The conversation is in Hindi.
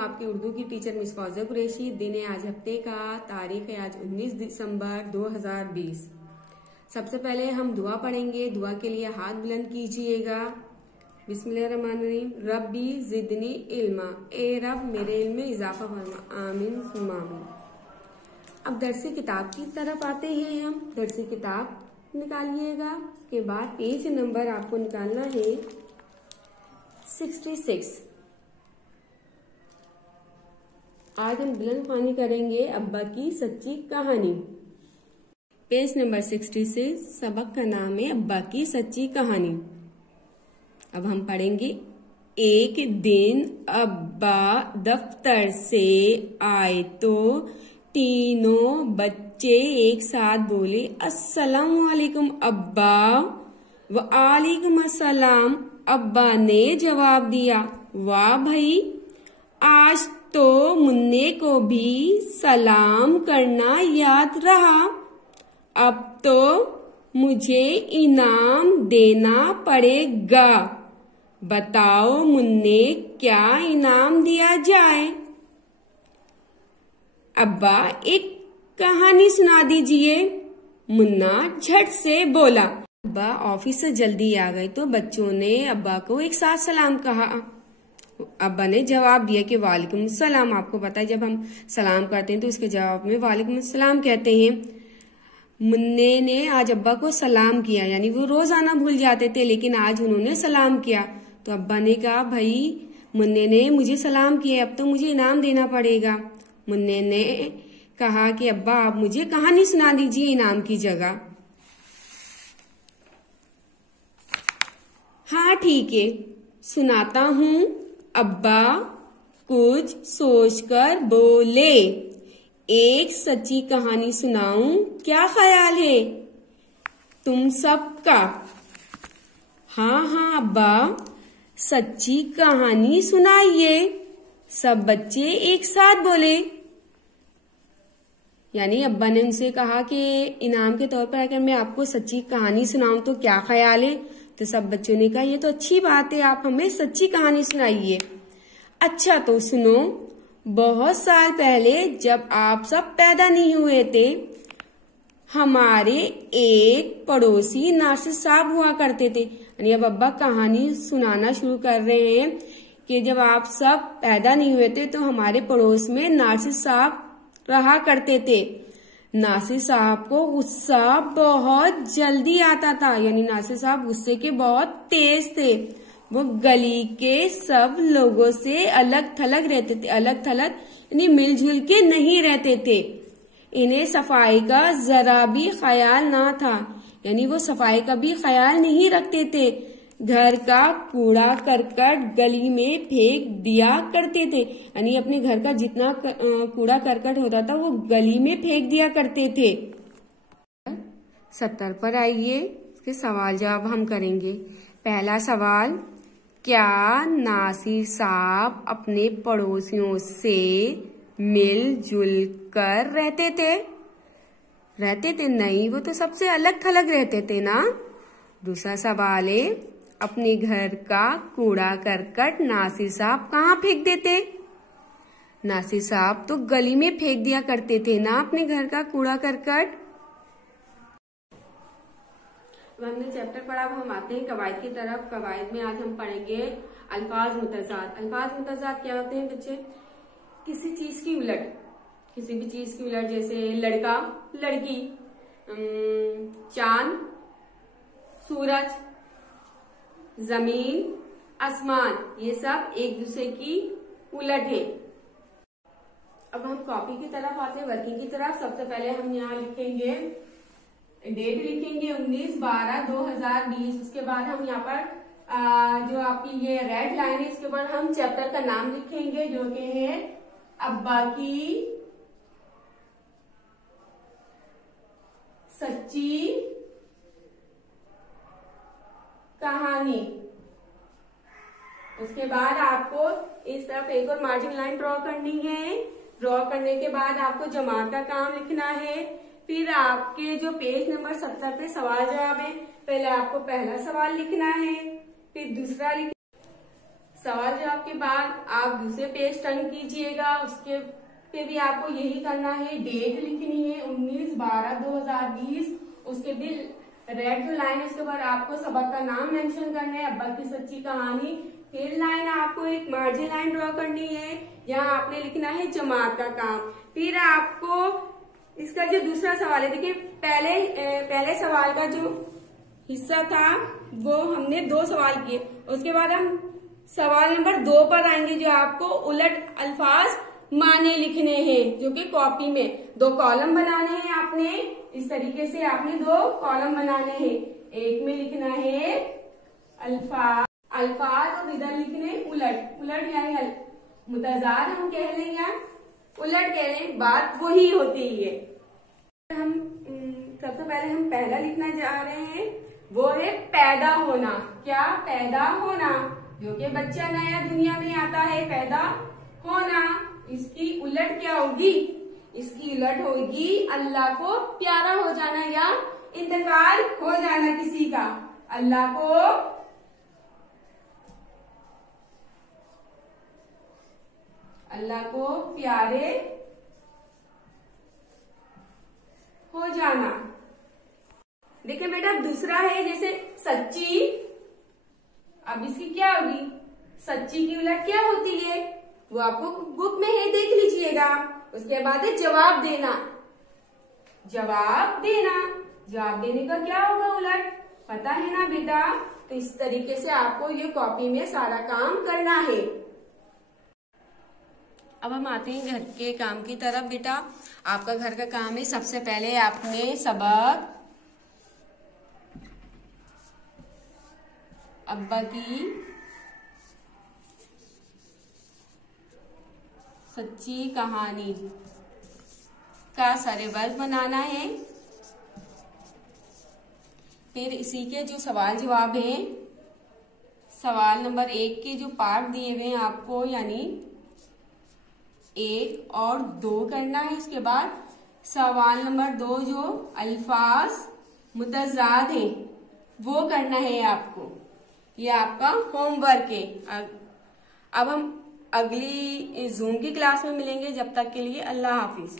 आपकी उर्दू की टीचर मिस फौजिया कुरैशी। दिन है आज हफ्ते का, तारीख है आज 19 दिसंबर 2020। सबसे पहले हम दुआ पढ़ेंगे। दुआ के लिए हाथ बुलंद कीजिएगा। बिस्मिल्लाहिर्रहमानिर्रहीम। रब्बी जिदनी इल्मा, ए रब मेरे इल्म में इजाफा फरमा, आमीन सुम्मा आमीन। अब दरसी किताब की तरफ आते हैं हम। दरसी किताब निकालिएगा। के बाद पेज नंबर आपको निकालना है 66। आज हम बुलंद ख्वानी करेंगे अब्बा की सच्ची कहानी। पेज नंबर 66, सबक का नाम है अब्बा की सच्ची कहानी। अब हम पढ़ेंगे। एक दिन अब्बा दफ्तर से आए तो तीनों बच्चे एक साथ बोले, अस्सलामु अलैकुम अब्बा। व आलिकुम अस्सलाम। अब्बा ने जवाब दिया, वाह भाई, आज तो मुन्ने को भी सलाम करना याद रहा। अब तो मुझे इनाम देना पड़ेगा। बताओ मुन्ने, क्या इनाम दिया जाए? अब्बा एक कहानी सुना दीजिए। मुन्ना झट से बोला। अब्बा ऑफिस से जल्दी आ गए तो बच्चों ने अब्बा को एक साथ सलाम कहा। अब्बा ने जवाब दिया कि वालेकुम सलाम। आपको पता है जब हम सलाम करते हैं तो उसके जवाब में वालेकुम सलाम कहते हैं। मुन्ने ने आज अब्बा को सलाम किया, यानी वो रोज आना भूल जाते थे लेकिन आज उन्होंने सलाम किया। तो अब्बा ने कहा, भाई मुन्ने ने मुझे सलाम किया, अब तो मुझे इनाम देना पड़ेगा। मुन्ने ने कहा कि अब्बा आप मुझे कहानी सुना दीजिए इनाम की जगह। हाँ ठीक है, सुनाता हूँ। अब्बा कुछ सोचकर बोले, एक सच्ची कहानी सुनाऊं, क्या ख्याल है तुम सबका? हाँ हाँ अब्बा, सच्ची कहानी सुनाइए। सब बच्चे एक साथ बोले। यानी अब्बा ने उनसे कहा कि इनाम के तौर पर अगर मैं आपको सच्ची कहानी सुनाऊं तो क्या ख्याल है? तो सब बच्चों ने कहा, ये तो अच्छी बात है, आप हमें सच्ची कहानी सुनाइए। अच्छा तो सुनो। बहुत साल पहले जब आप सब पैदा नहीं हुए थे, हमारे एक पड़ोसी नासिर साहब हुआ करते थे। यानी अब अब्बा कहानी सुनाना शुरू कर रहे हैं कि जब आप सब पैदा नहीं हुए थे तो हमारे पड़ोस में नासिर साहब रहा करते थे। नासिर साहब को गुस्सा बहुत जल्दी आता था, यानी नासिर साहब गुस्से के बहुत तेज थे। वो गली के सब लोगों से अलग थलग रहते थे, अलग थलग यानी मिलजुल के नहीं रहते थे। इन्हें सफाई का जरा भी ख्याल ना था, यानी वो सफाई का भी ख्याल नहीं रखते थे। घर का कूड़ा करकट गली में फेंक दिया करते थे, यानी अपने घर का जितना कूड़ा करकट होता था वो गली में फेंक दिया करते थे। 70 पर आइए, इसके सवाल जवाब हम करेंगे। पहला सवाल, क्या नासिर साहब अपने पड़ोसियों से मिलजुल कर रहते थे? रहते थे? नहीं, वो तो सबसे अलग थलग रहते थे ना। दूसरा सवाल है, अपने घर का कूड़ा करकट नासिर साहब कहाँ फेंक देते? नासिर साहब तो गली में फेंक दिया करते थे ना अपने घर का कूड़ा करकट। अब हमने चैप्टर पढ़ा, अब हम आते हैं कवायद की तरफ। कवायद में आज हम पढ़ेंगे अल्फाज मुतज़ाद। अल्फाज मुतज़ाद क्या होते हैं बच्चे? किसी चीज की उलट, किसी भी चीज की उलट, जैसे लड़का लड़की, चांद सूरज, जमीन आसमान, ये सब एक दूसरे की उलट है। अब हम कॉपी की तरफ आते हैं, वर्किंग की तरफ। सबसे पहले हम यहाँ लिखेंगे, डेट लिखेंगे 19/12/2020। उसके बाद हम यहाँ पर जो आपकी ये रेड लाइन है इसके ऊपर हम चैप्टर का नाम लिखेंगे जो कि है अब्बा की सच्ची कहानी। उसके बाद आपको इस तरफ एक और मार्जिन लाइन ड्रॉ करनी है। ड्रॉ करने के बाद आपको जमात का काम लिखना है। फिर आपके जो पेज नंबर 70 पे सवाल जवाब है, पहले आपको पहला सवाल लिखना है, फिर दूसरा सवाल जवाब के बाद आप दूसरे पेज टर्न कीजिएगा, उसके पे भी आपको यही करना है। डेट लिखनी है 19/12/2020। उसके भी रेड जो लाइन है उसके ऊपर आपको सबक का नाम मेंशन करना है, अब्बा की सच्ची कहानी। फिर लाइन आपको एक मार्जिन लाइन ड्रॉ करनी है, यहाँ आपने लिखना है जमात का काम। फिर आपको इसका जो दूसरा सवाल है, देखिए पहले सवाल का जो हिस्सा था वो हमने 2 सवाल किए, उसके बाद हम सवाल नंबर 2 पर आएंगे, जो आपको उलट अल्फाज माने लिखने हैं, जो कि कॉपी में 2 कॉलम बनाने हैं आपने। इस तरीके से आपने 2 कॉलम बनाने हैं। एक में लिखना है अल्फाज और इधर लिखने उलट यानी मुतजाद हम कह लें या उलट कह लें, बात वही होती है। हम सबसे पहले हम पहला लिखना जा रहे हैं, वो है पैदा होना। क्या? पैदा होना, जो कि बच्चा नया दुनिया में आता है, पैदा होना। इसकी उलट क्या होगी? इसकी उलट होगी अल्लाह को प्यारा हो जाना या इंतकाल हो जाना किसी का। अल्लाह को प्यारे हो जाना। देखिए बेटा, अब दूसरा है जैसे सच्ची। अब इसकी क्या होगी? सच्ची की उलट क्या होती है वो आपको बुक में है, देख लीजिएगा। उसके बाद है जवाब देना। जवाब देने का क्या होगा उलट? पता है ना बेटा? तो इस तरीके से आपको ये कॉपी में सारा काम करना है। अब हम आते हैं घर के काम की तरफ। बेटा, आपका घर का काम है, सबसे पहले आपने सबक अब्बा की सच्ची कहानी का सरवर्ग बनाना है। फिर इसी के जो सवाल जवाब हैं, सवाल नंबर 1 के जो पार्ट दिए हुए हैं आपको, यानी 1 और 2 करना है। उसके बाद सवाल नंबर 2 जो अल्फाज मुतजाद है वो करना है आपको। ये आपका होमवर्क है। अब हम अगली जूम की क्लास में मिलेंगे। जब तक के लिए अल्लाह हाफिज।